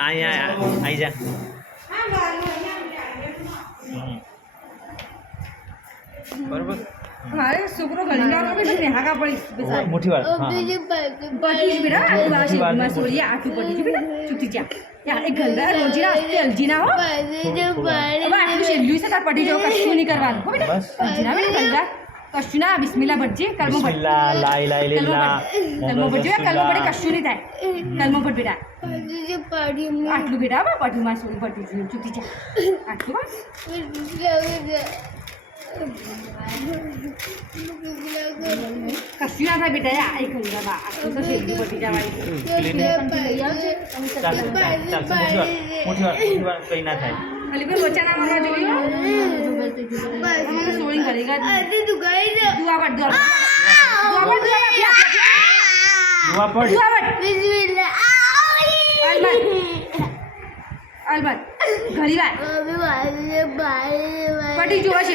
અહીં જા બરોબર મારે છોકરો ઘણી ના કરે ને હાકા પડી મુઠ્ઠી વાર પટી જ બેટા આ વાસી સોરી આટું પટી જ બેટા ચૂકી જા યાર એ ગંદા રોજીના અલજીના હો હવે આટલું શેલ્યું છે તાર પટી જો કશું નહીં કરવાનું હો બેટા અલજીના બેટા ગંદા કશું ના બિસ્મિલ્લાહ ભટજી કલમો ભટ બિસ્મિલ્લાહ લા ઇલાહા ઇલ્લલ્લાહ કલમો ભટજી કલમો ભટે કશું નહીં થાય કલમો ભટ બેટા આટલું બેટા બા પટીમાં સોરી પટી જ ચૂકી જા આટલું બા કશું ના થાય બેટા આ એક ગંદા બા આટલું તો શેલ્યું પટી જવાય લઈ આવજે મુઠ્ઠી વાર કંઈ ના થાય ખાલી કોઈ બચ્ચા ના મારવા જોયું મને સોળી કરેગા દુઆ પડ અલબત્ત ઘણી વાર પટી જોવા છે